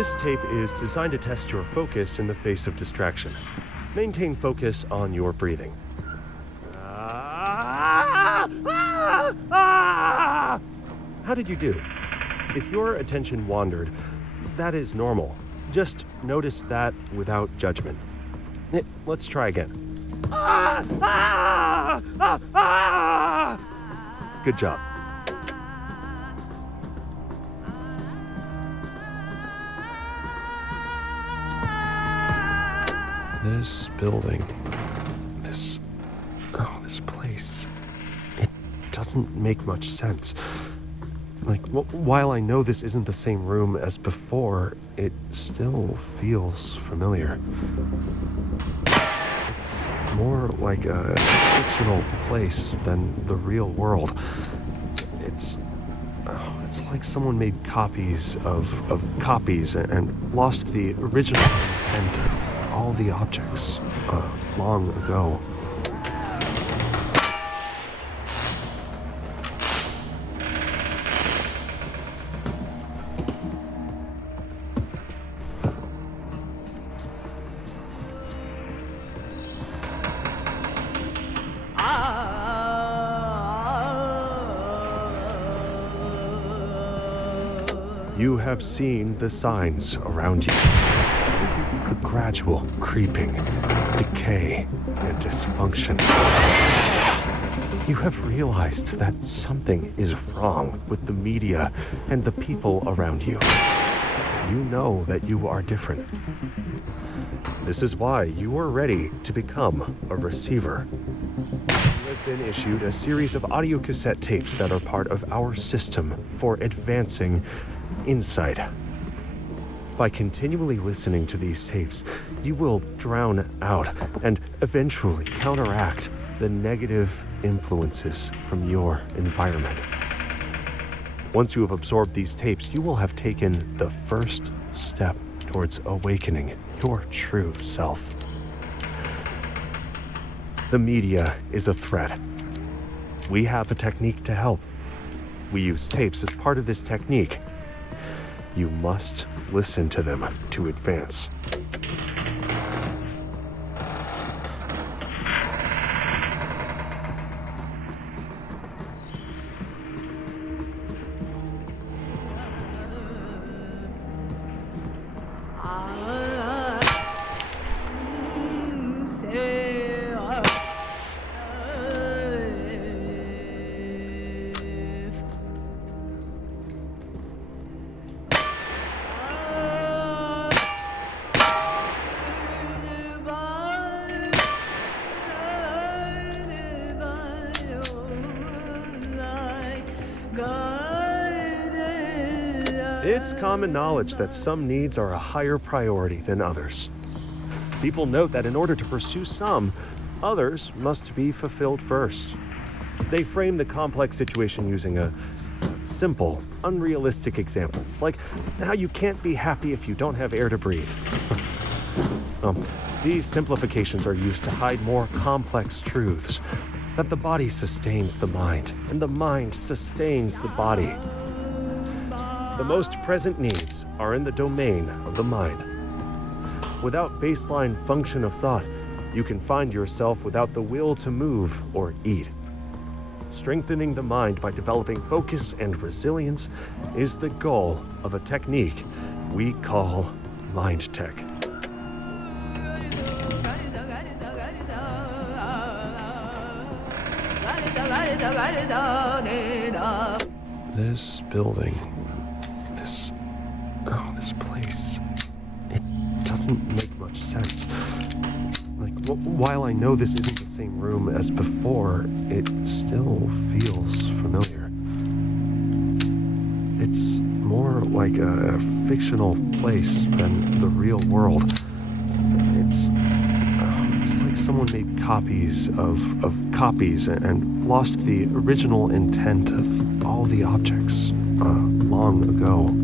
This tape is designed to test your focus in the face of distraction. Maintain focus on your breathing. How did you do? If your attention wandered, that is normal. Just notice that without judgment. Let's try again. Good job. This building, this place, it doesn't make much sense. Like, while I know this isn't the same room as before, it still feels familiar. It's more like a fictional place than the real world. It's like someone made copies of copies and lost the original and all the objects long ago. You have seen the signs around you. The gradual creeping, decay, and dysfunction. You have realized that something is wrong with the media and the people around you. You know that you are different. This is why you are ready to become a receiver. You have been issued a series of audio cassette tapes that are part of our system for advancing insight. By continually listening to these tapes, you will drown out and eventually counteract the negative influences from your environment. Once you have absorbed these tapes, you will have taken the first step towards awakening your true self. The media is a threat. We have a technique to help. We use tapes as part of this technique. You must listen to them to advance. It's common knowledge that some needs are a higher priority than others. People note that in order to pursue some, others must be fulfilled first. They frame the complex situation using a simple, unrealistic examples, like how you can't be happy if you don't have air to breathe. These simplifications are used to hide more complex truths, that the body sustains the mind, and the mind sustains the body. The most present needs are in the domain of the mind. Without baseline function of thought, you can find yourself without the will to move or eat. Strengthening the mind by developing focus and resilience is the goal of a technique we call mind tech. This building, this place, it doesn't make much sense. While I know this isn't the same room as before, it still feels familiar. It's more like a fictional place than the real world. It's like someone made copies of copies and lost the original intent of all the objects long ago.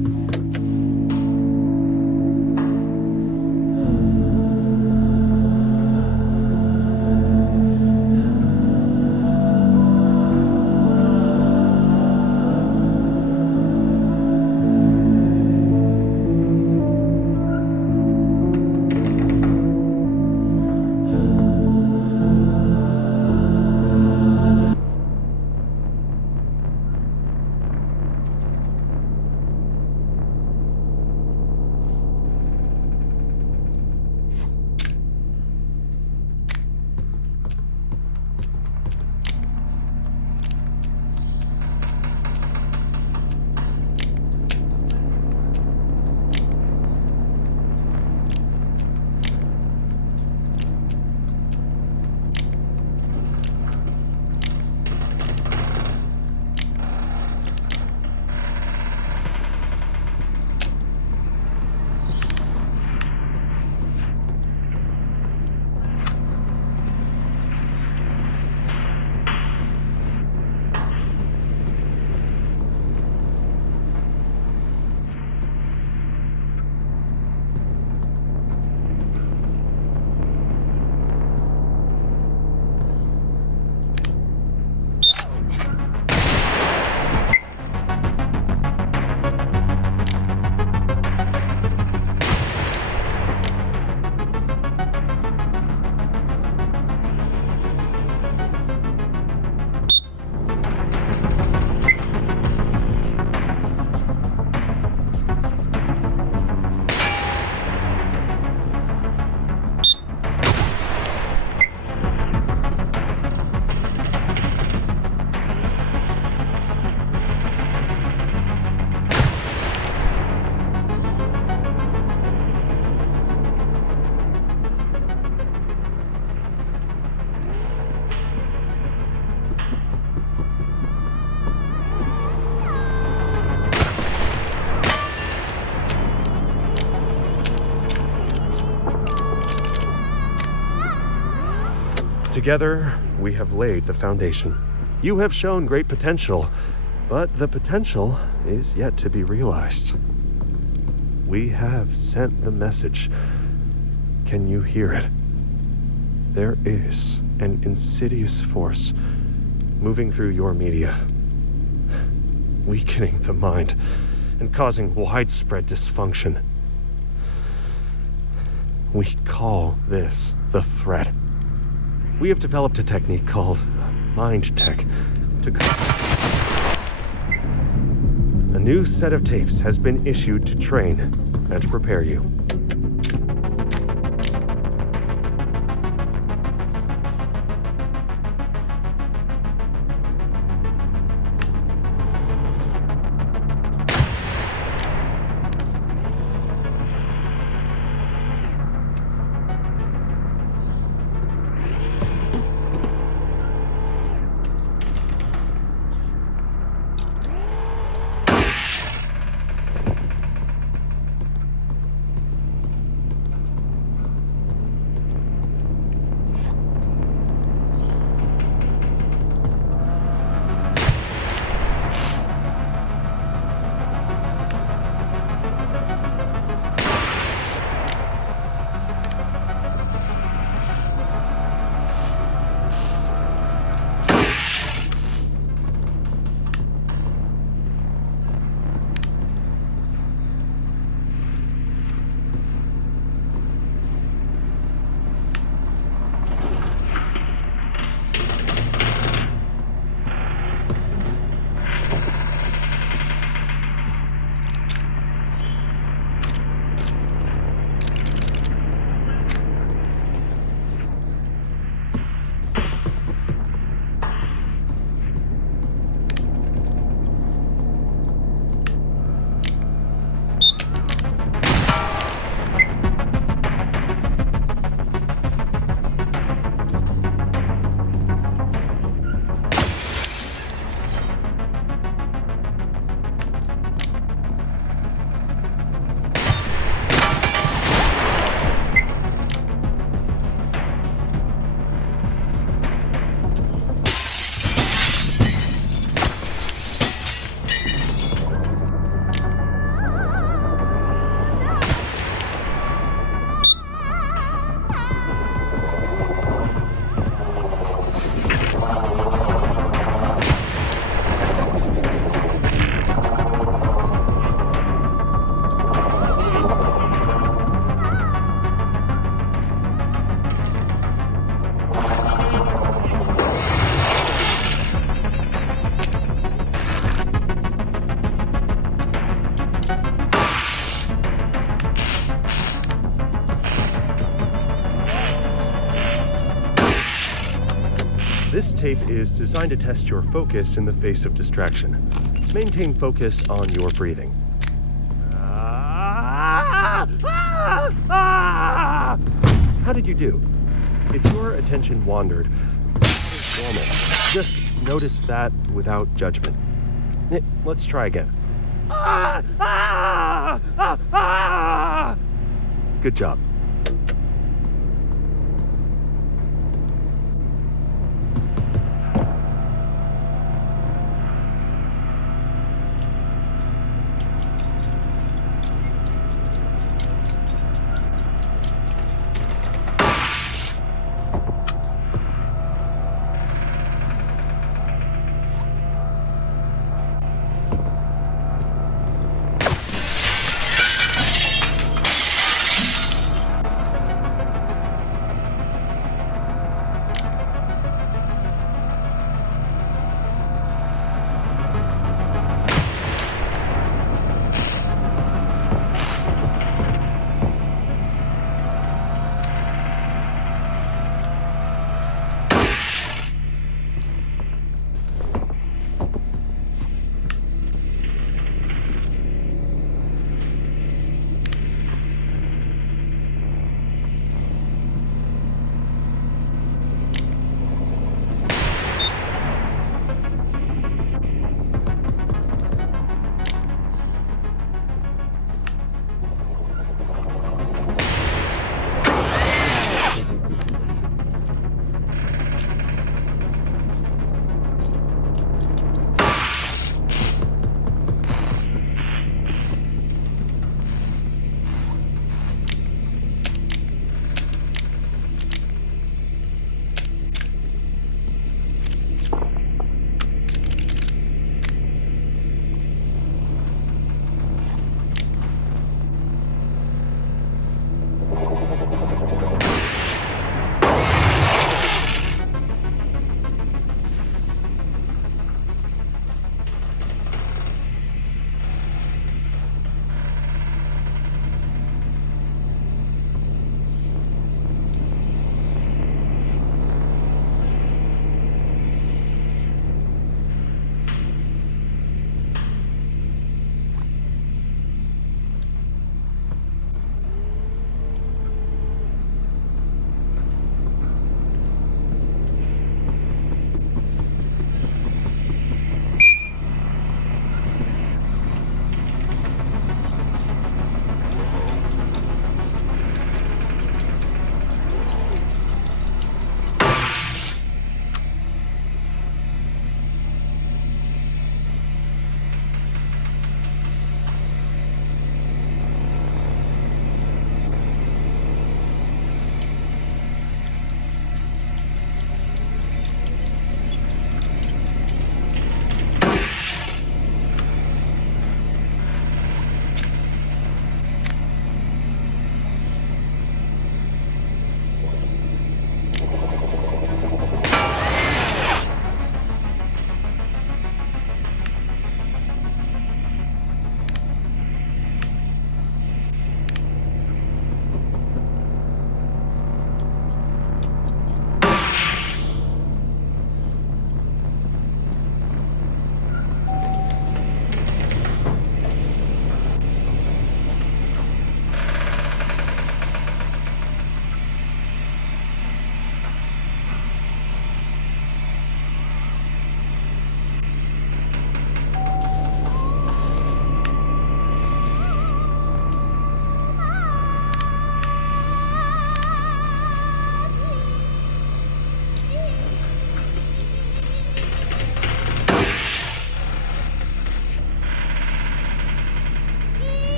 Together, we have laid the foundation. You have shown great potential, but the potential is yet to be realized. We have sent the message. Can you hear it? There is an insidious force moving through your media, weakening the mind and causing widespread dysfunction. We call this the threat. We have developed a technique called mind tech to A new set of tapes has been issued to train and prepare you. This tape is designed to test your focus in the face of distraction. Maintain focus on your breathing. How did you do? If your attention wandered, it's normal. Just notice that without judgment. Let's try again. Good job.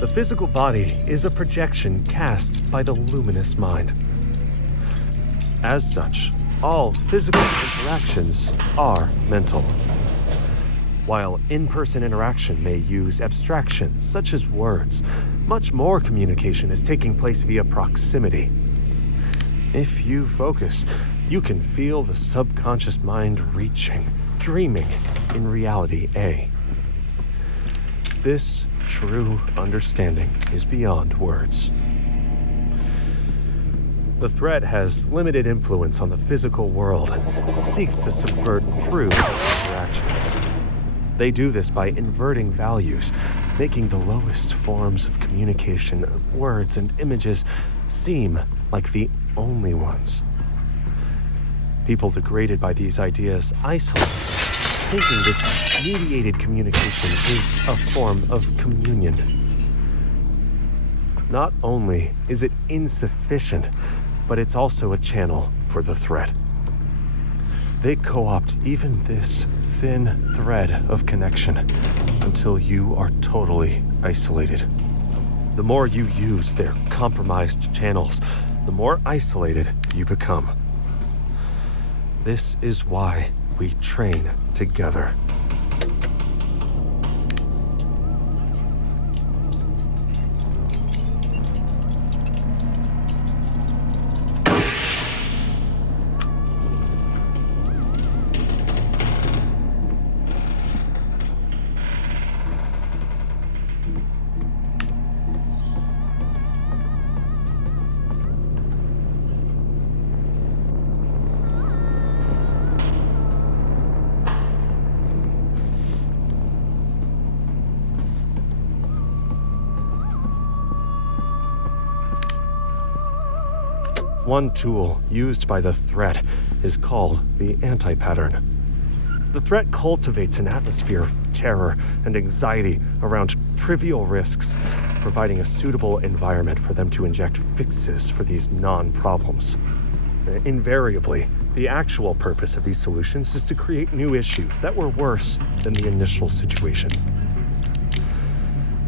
The physical body is a projection cast by the luminous mind. As such, all physical interactions are mental. While in-person interaction may use abstractions such as words, much more communication is taking place via proximity. If you focus, you can feel the subconscious mind reaching, dreaming in reality A. This true understanding is beyond words. The threat has limited influence on the physical world and seeks to subvert true interactions. They do this by inverting values, making the lowest forms of communication, words and images, seem like the only ones. People degraded by these ideas isolate, thinking this mediated communication is a form of communion. Not only is it insufficient, but it's also a channel for the threat. They co-opt even this thin thread of connection until you are totally isolated. The more you use their compromised channels, the more isolated you become. This is why we train together. One tool used by the threat is called the anti-pattern. The threat cultivates an atmosphere of terror and anxiety around trivial risks, providing a suitable environment for them to inject fixes for these non-problems. Invariably, the actual purpose of these solutions is to create new issues that were worse than the initial situation.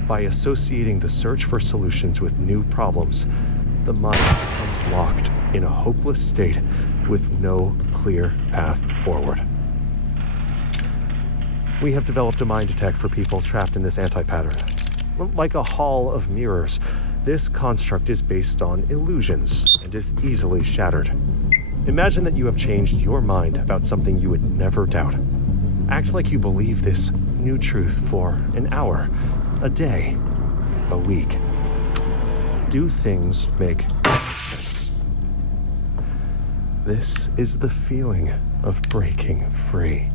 By associating the search for solutions with new problems, the mind becomes locked in a hopeless state with no clear path forward. We have developed a mind attack for people trapped in this anti-pattern. Like a hall of mirrors, This construct is based on illusions and is easily shattered. Imagine that you have changed your mind about something you would never doubt. Act like you believe this new truth for an hour, a day, a week. Do things make sense? This is the feeling of breaking free.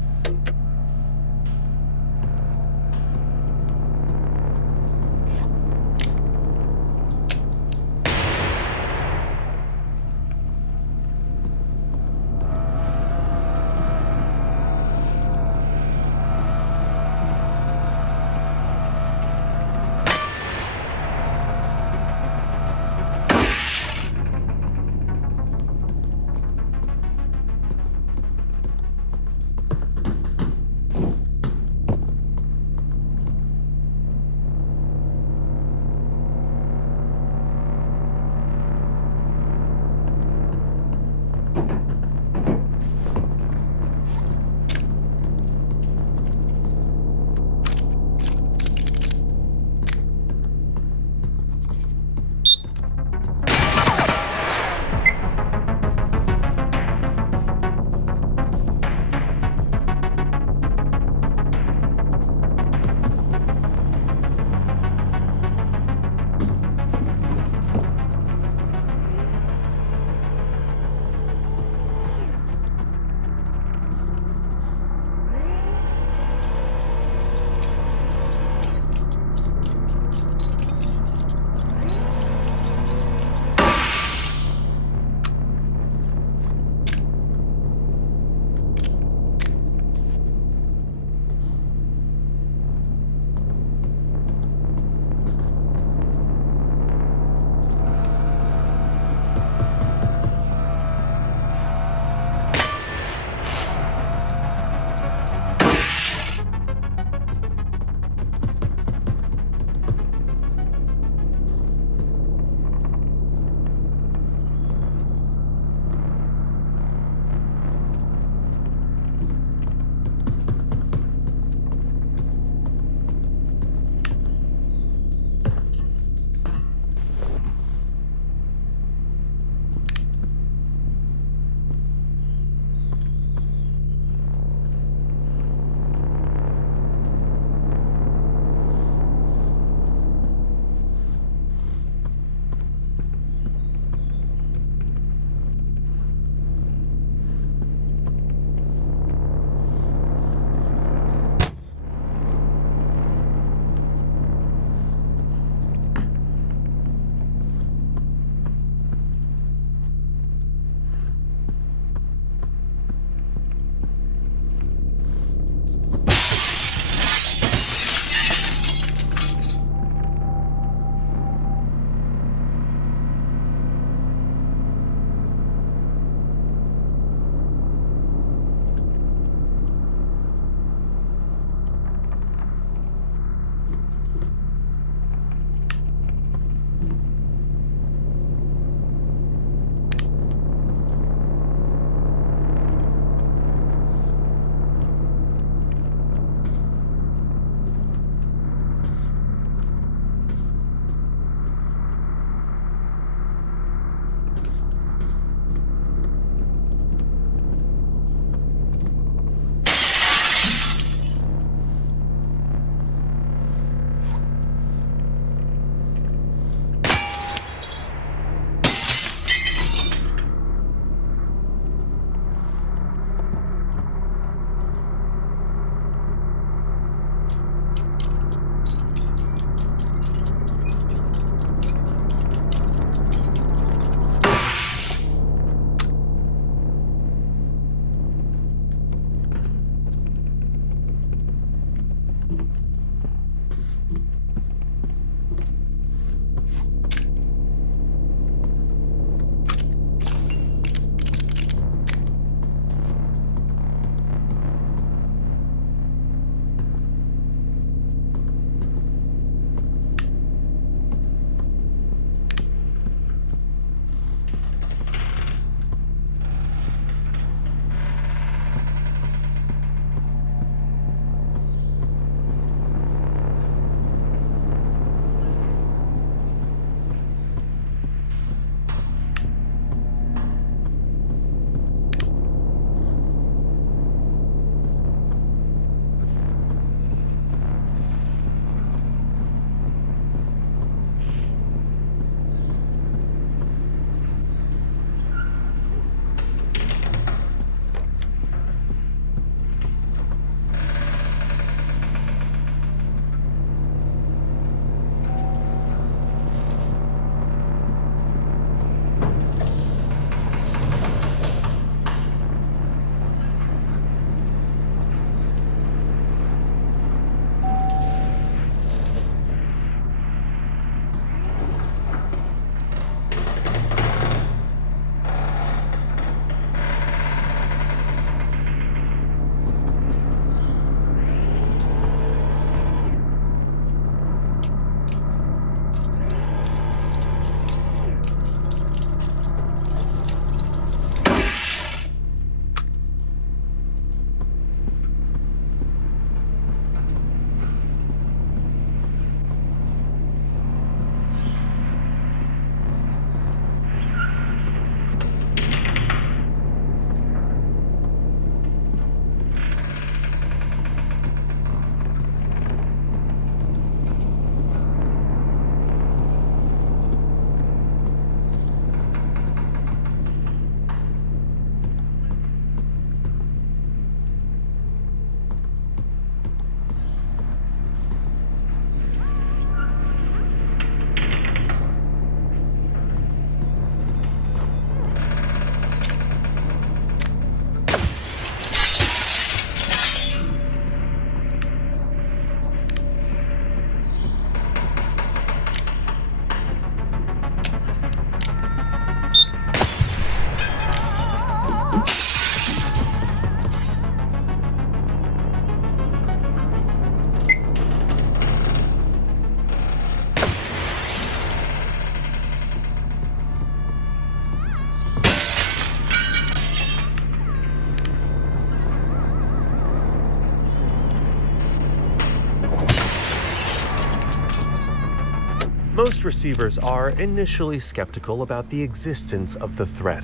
receivers are initially skeptical about the existence of the threat.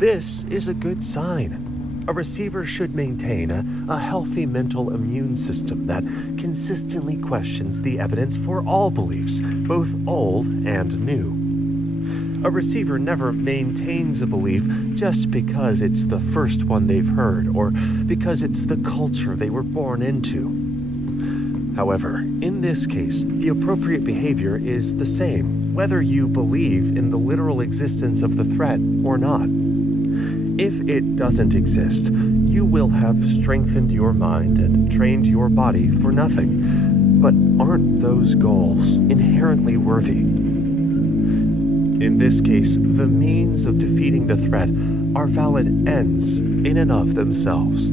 This is a good sign. A receiver should maintain a healthy mental immune system that consistently questions the evidence for all beliefs, both old and new. A receiver never maintains a belief just because it's the first one they've heard or because it's the culture they were born into. However, in this case, the appropriate behavior is the same, whether you believe in the literal existence of the threat or not. If it doesn't exist, you will have strengthened your mind and trained your body for nothing. But aren't those goals inherently worthy? In this case, the means of defeating the threat are valid ends in and of themselves.